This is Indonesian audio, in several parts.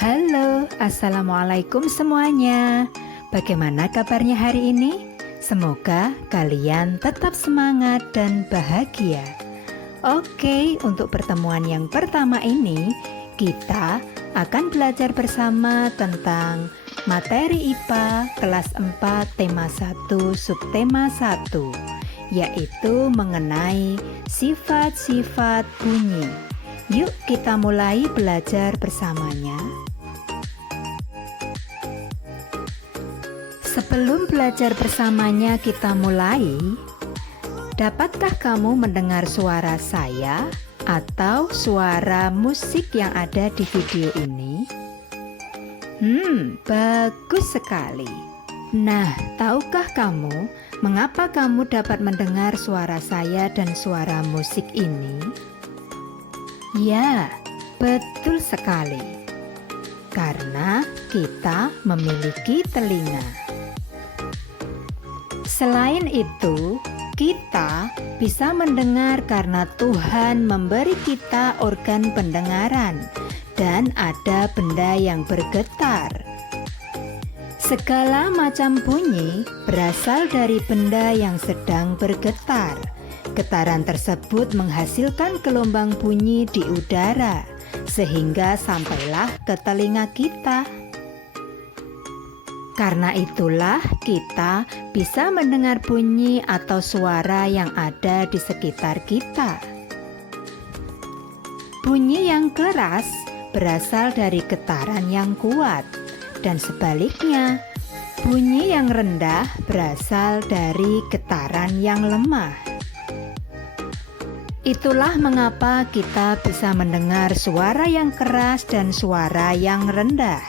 Halo, assalamualaikum semuanya. Bagaimana kabarnya hari ini? Semoga kalian tetap semangat dan bahagia. Oke, untuk pertemuan yang pertama ini, kita akan belajar bersama tentang materi IPA kelas 4 tema 1 subtema 1, yaitu mengenai sifat-sifat bunyi. Yuk kita mulai belajar bersamanya. Sebelum belajar bersamanya kita mulai, dapatkah kamu mendengar suara saya atau suara musik yang ada di video ini? Bagus sekali. Nah, tahukah kamu mengapa kamu dapat mendengar suara saya dan suara musik ini? Ya, betul sekali. Karena kita memiliki telinga. Selain itu, kita bisa mendengar karena Tuhan memberi kita organ pendengaran dan ada benda yang bergetar. Segala macam bunyi berasal dari benda yang sedang bergetar. Getaran tersebut menghasilkan gelombang bunyi di udara, sehingga sampailah ke telinga kita. Karena itulah kita bisa mendengar bunyi atau suara yang ada di sekitar kita. Bunyi yang keras berasal dari getaran yang kuat, dan sebaliknya, bunyi yang rendah berasal dari getaran yang lemah. Itulah mengapa kita bisa mendengar suara yang keras dan suara yang rendah.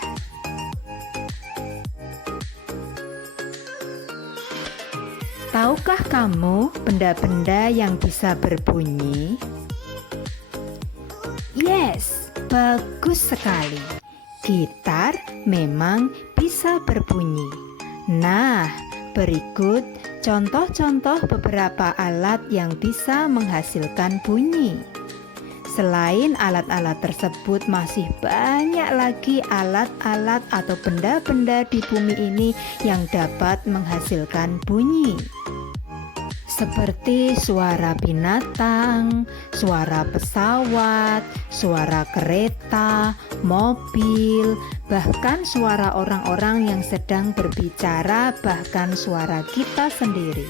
Tahukah kamu benda-benda yang bisa berbunyi? Yes, bagus sekali. Gitar memang bisa berbunyi. Nah, berikut contoh-contoh beberapa alat yang bisa menghasilkan bunyi. Selain alat-alat tersebut, masih banyak lagi alat-alat atau benda-benda di bumi ini yang dapat menghasilkan bunyi. Seperti suara binatang, suara pesawat, suara kereta, mobil, bahkan suara orang-orang yang sedang berbicara, bahkan suara kita sendiri.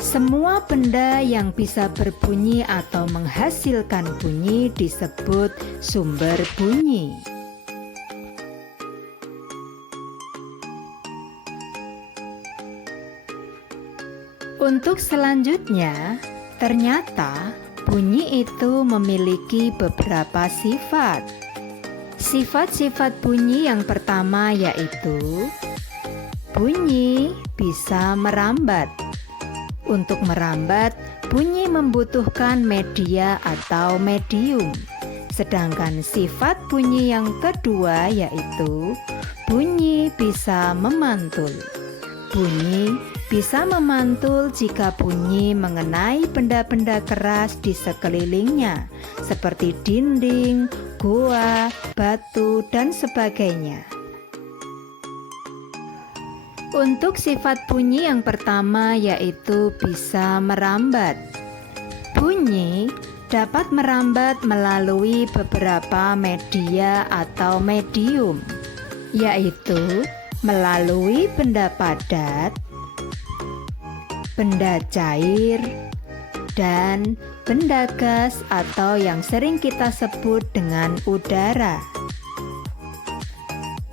Semua benda yang bisa berbunyi atau menghasilkan bunyi disebut sumber bunyi. Untuk selanjutnya, ternyata bunyi itu memiliki beberapa sifat. Sifat-sifat bunyi yang pertama yaitu bunyi bisa merambat. Untuk merambat, bunyi membutuhkan media atau medium. Sedangkan sifat bunyi yang kedua yaitu bunyi bisa memantul. Bunyi bisa memantul jika bunyi mengenai benda-benda keras di sekelilingnya, seperti dinding, gua, batu, dan sebagainya. Untuk sifat bunyi yang pertama yaitu bisa merambat. Bunyi dapat merambat melalui beberapa media atau medium, yaitu melalui benda padat, benda cair, dan benda gas atau yang sering kita sebut dengan udara.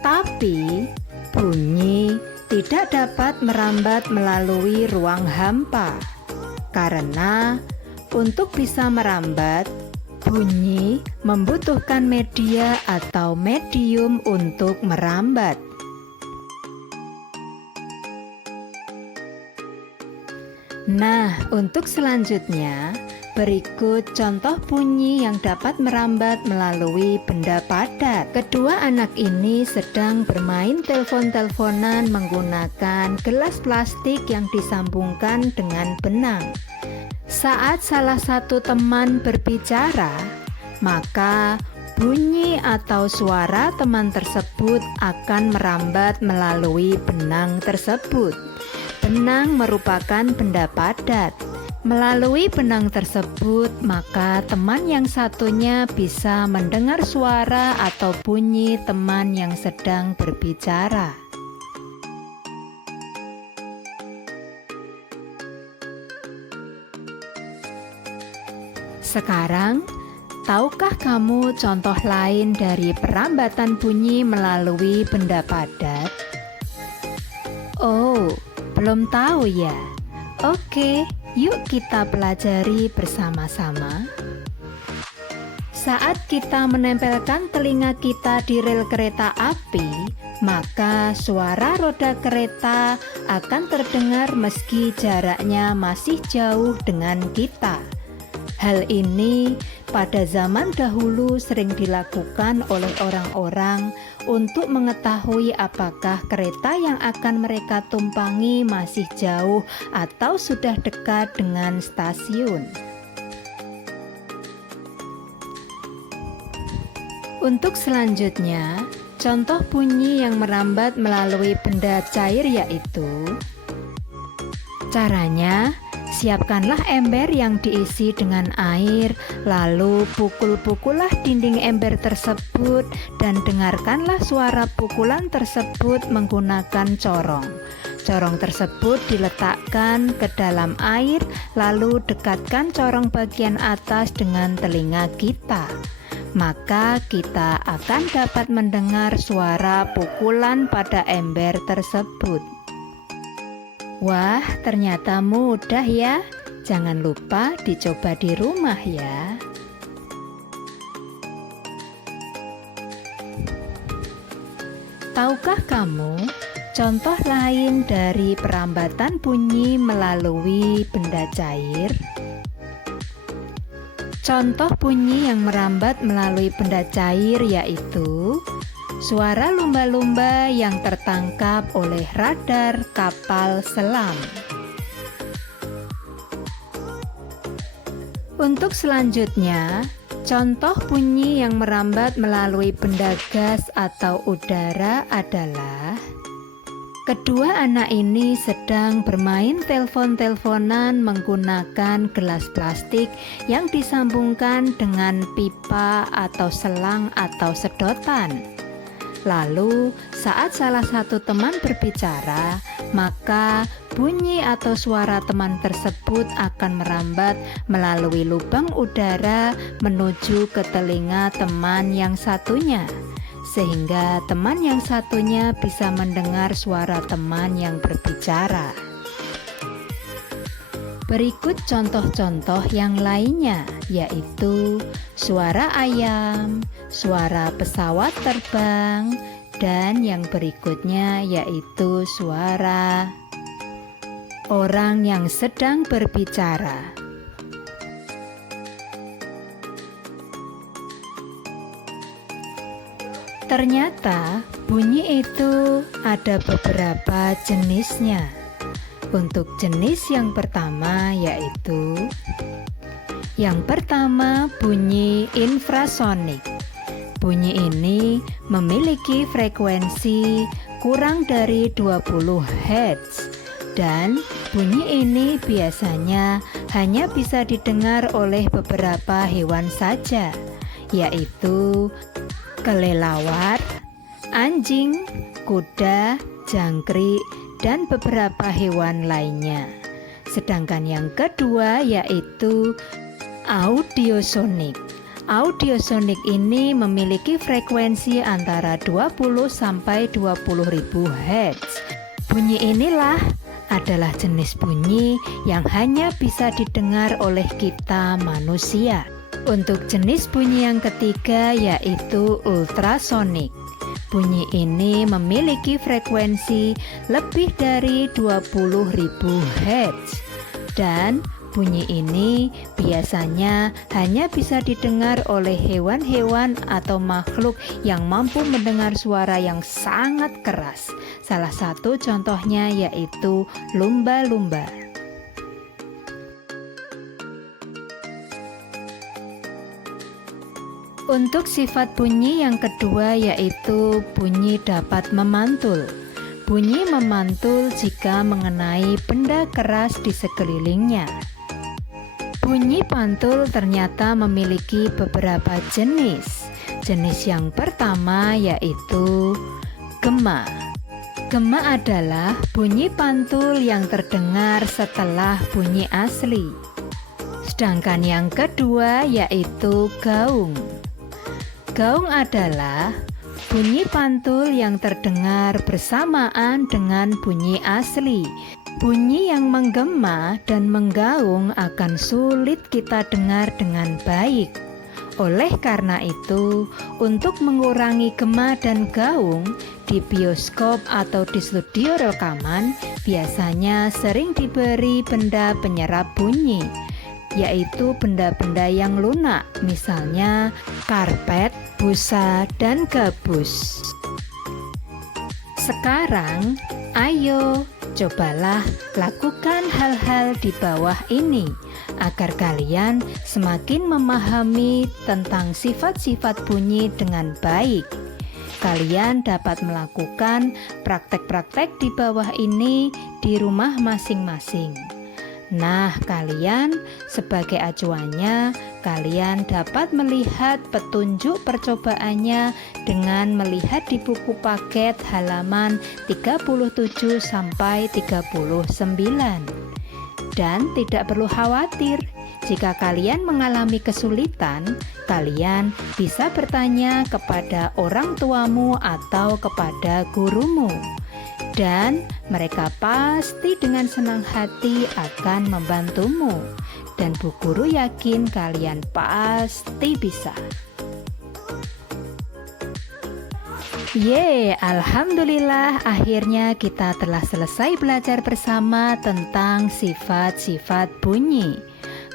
Tapi bunyi tidak dapat merambat melalui ruang hampa, karena untuk bisa merambat, bunyi membutuhkan media atau medium untuk merambat. Nah, untuk selanjutnya, berikut contoh bunyi yang dapat merambat melalui benda padat. Kedua anak ini sedang bermain telepon-teleponan menggunakan gelas plastik yang disambungkan dengan benang. Saat salah satu teman berbicara, maka bunyi bunyi atau suara teman tersebut akan merambat melalui benang tersebut. Benang merupakan benda padat. Melalui benang tersebut, maka teman yang satunya bisa mendengar suara atau bunyi teman yang sedang berbicara. Sekarang, tahukah kamu contoh lain dari perambatan bunyi melalui benda padat? Oh, belum tahu ya? Oke, yuk kita pelajari bersama-sama. Saat kita menempelkan telinga kita di rel kereta api, maka suara roda kereta akan terdengar meski jaraknya masih jauh dengan kita. Hal ini pada zaman dahulu sering dilakukan oleh orang-orang untuk mengetahui apakah kereta yang akan mereka tumpangi masih jauh atau sudah dekat dengan stasiun. Untuk selanjutnya, contoh bunyi yang merambat melalui benda cair yaitu: caranya, siapkanlah ember yang diisi dengan air, lalu pukul-pukullah dinding ember tersebut dan dengarkanlah suara pukulan tersebut menggunakan corong. Corong tersebut diletakkan ke dalam air, lalu dekatkan corong bagian atas dengan telinga kita. Maka kita akan dapat mendengar suara pukulan pada ember tersebut. Wah, ternyata mudah ya. Jangan lupa dicoba di rumah ya. Tahukah kamu contoh lain dari perambatan bunyi melalui benda cair? Contoh bunyi yang merambat melalui benda cair yaitu suara lumba-lumba yang tertangkap oleh radar kapal selam. Untuk selanjutnya, contoh bunyi yang merambat melalui benda gas atau udara adalah: kedua anak ini sedang bermain telepon-teleponan menggunakan gelas plastik yang disambungkan dengan pipa atau selang atau sedotan. Lalu, saat salah satu teman berbicara, maka bunyi atau suara teman tersebut akan merambat melalui lubang udara menuju ke telinga teman yang satunya, sehingga teman yang satunya bisa mendengar suara teman yang berbicara. Berikut contoh-contoh yang lainnya, yaitu suara ayam, suara pesawat terbang, dan yang berikutnya yaitu suara orang yang sedang berbicara. Ternyata bunyi itu ada beberapa jenisnya. Untuk jenis yang pertama yaitu yang pertama bunyi infrasonik. Bunyi ini memiliki frekuensi kurang dari 20 Hz dan bunyi ini biasanya hanya bisa didengar oleh beberapa hewan saja, yaitu kelelawar, anjing, kuda, jangkrik, dan beberapa hewan lainnya. Sedangkan yang kedua yaitu audiosonik. Audiosonik ini memiliki frekuensi antara 20 sampai 20.000 Hz. Bunyi inilah adalah jenis bunyi yang hanya bisa didengar oleh kita manusia. Untuk jenis bunyi yang ketiga yaitu ultrasonik. Bunyi ini memiliki frekuensi lebih dari 20.000 Hz dan bunyi ini biasanya hanya bisa didengar oleh hewan-hewan atau makhluk yang mampu mendengar suara yang sangat keras. Salah satu contohnya yaitu lumba-lumba. Untuk sifat bunyi yang kedua yaitu bunyi dapat memantul. Bunyi memantul jika mengenai benda keras di sekelilingnya. Bunyi pantul ternyata memiliki beberapa jenis. Jenis yang pertama yaitu gema. Gema adalah bunyi pantul yang terdengar setelah bunyi asli. Sedangkan yang kedua yaitu gaung. Gaung adalah bunyi pantul yang terdengar bersamaan dengan bunyi asli. Bunyi yang menggema dan menggaung akan sulit kita dengar dengan baik. Oleh karena itu, untuk mengurangi gema dan gaung, di bioskop atau di studio rekaman biasanya sering diberi benda penyerap bunyi, yaitu benda-benda yang lunak, misalnya karpet, busa, dan gabus. Sekarang, ayo cobalah lakukan hal-hal di bawah ini agar kalian semakin memahami tentang sifat-sifat bunyi dengan baik. Kalian dapat melakukan praktek-praktek di bawah ini di rumah masing-masing. Nah, kalian sebagai acuannya, kalian dapat melihat petunjuk percobaannya dengan melihat di buku paket halaman 37 sampai 39. Dan tidak perlu khawatir, jika kalian mengalami kesulitan, kalian bisa bertanya kepada orang tuamu atau kepada gurumu. Dan mereka pasti dengan senang hati akan membantumu. Dan Bu Guru yakin kalian pasti bisa. Alhamdulillah akhirnya kita telah selesai belajar bersama tentang sifat-sifat bunyi.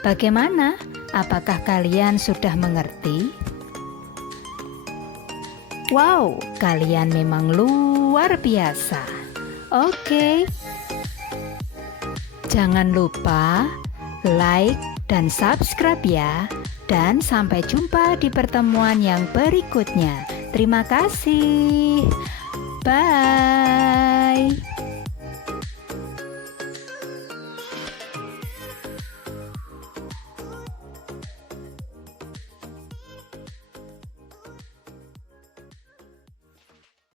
Bagaimana? Apakah kalian sudah mengerti? Wow, kalian memang luar biasa. Oke. Jangan lupa like dan subscribe ya. Dan sampai jumpa di pertemuan yang berikutnya. Terima kasih. Bye.